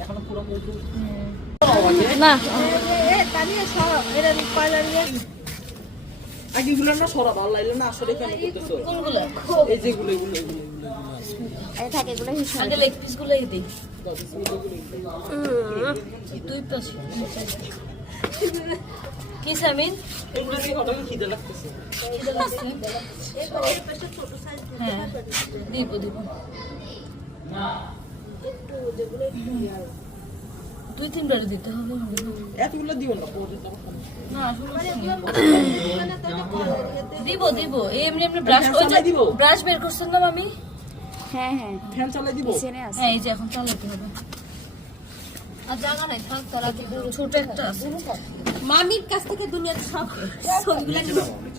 এখনো পুরো মধু না আগেগুলো না সরা ভালো লাগলো না আসলে কেন করতেছো কোনগুলো এই যেগুলো এগুলো এগুলো থাকে এগুলো আগে লেগ পিস গুলো দিই দুই পাশে কি সামিন এগুলো দিয়ে হঠাৎ খিদে লাগতেছে হ্যাঁ দিব দিব দুই তিনবার দিতে হবে এতগুলো দিও না পরে তো না দিব দিব এমনি এমনি ব্রাশ ব্রাশ বের করছেন না মামি হ্যাঁ হ্যাঁ ফ্যান চালাই দিব হ্যাঁ এই যে এখন চালাতে হবে আর জায়গা নাই থাক তারা ছোট একটা আছে মামির কাছ থেকে দুনিয়ার সব ছবিগুলো